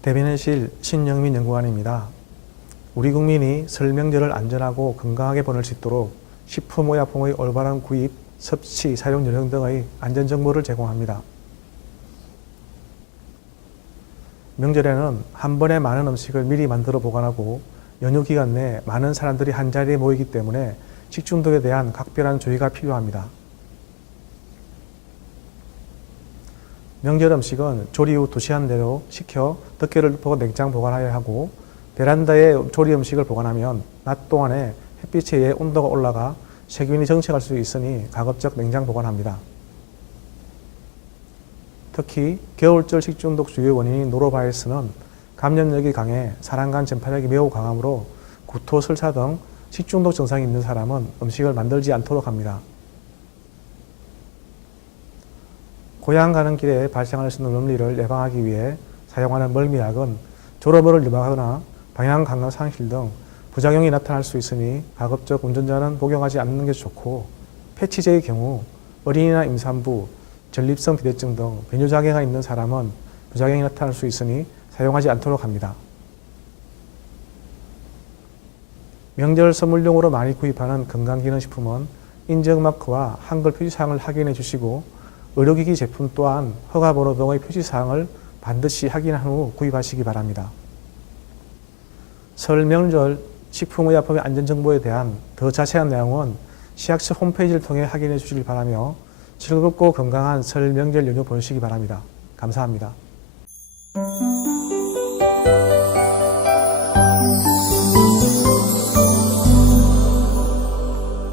대변인실 신영민 연구관입니다. 우리 국민이 설 명절을 안전하고 건강하게 보낼 수 있도록 식품 의약품의 올바른 구입, 섭취, 사용 요령 등의 안전 정보를 제공합니다. 명절에는 한 번에 많은 음식을 미리 만들어 보관하고 연휴 기간 내 많은 사람들이 한 자리에 모이기 때문에 식중독에 대한 각별한 주의가 필요합니다. 명절 음식은 조리 후 2시간 내로 식혀 덮개를 덮고 냉장 보관하여야 하고 베란다에 조리 음식을 보관하면 낮 동안에 햇빛에 의해 온도가 올라가 세균이 정착할 수 있으니 가급적 냉장 보관합니다. 특히 겨울철 식중독 주요 원인인 노로바이러스는 감염력이 강해 사람 간 전파력이 매우 강하므로 구토, 설사 등 식중독 증상이 있는 사람은 음식을 만들지 않도록 합니다. 고향 가는 길에 발생할 수 있는 lum리를 예방하기 위해 사용하는 멀미약은 졸음을 유발하거나 방향 감각 상실 등 부작용이 나타날 수 있으니 가급적 운전자는 복용하지 않는 게 좋고 패치제의 경우 어린이나 임산부, 전립선 비대증 등 배뇨 장애가 있는 사람은 부작용이 나타날 수 있으니 사용하지 않도록 합니다. 명절 선물용으로 많이 구입하는 건강기능식품은 인증 마크와 한글 표지사항을 확인해 주시고 의료기기 제품 또한 허가번호 등의 표지사항을 반드시 확인한 후 구입하시기 바랍니다. 설 명절 식품의약품의 안전정보에 대한 더 자세한 내용은 시약처 홈페이지를 통해 확인해 주시길 바라며 즐겁고 건강한 설 명절 연휴 보내시기 바랍니다. 감사합니다.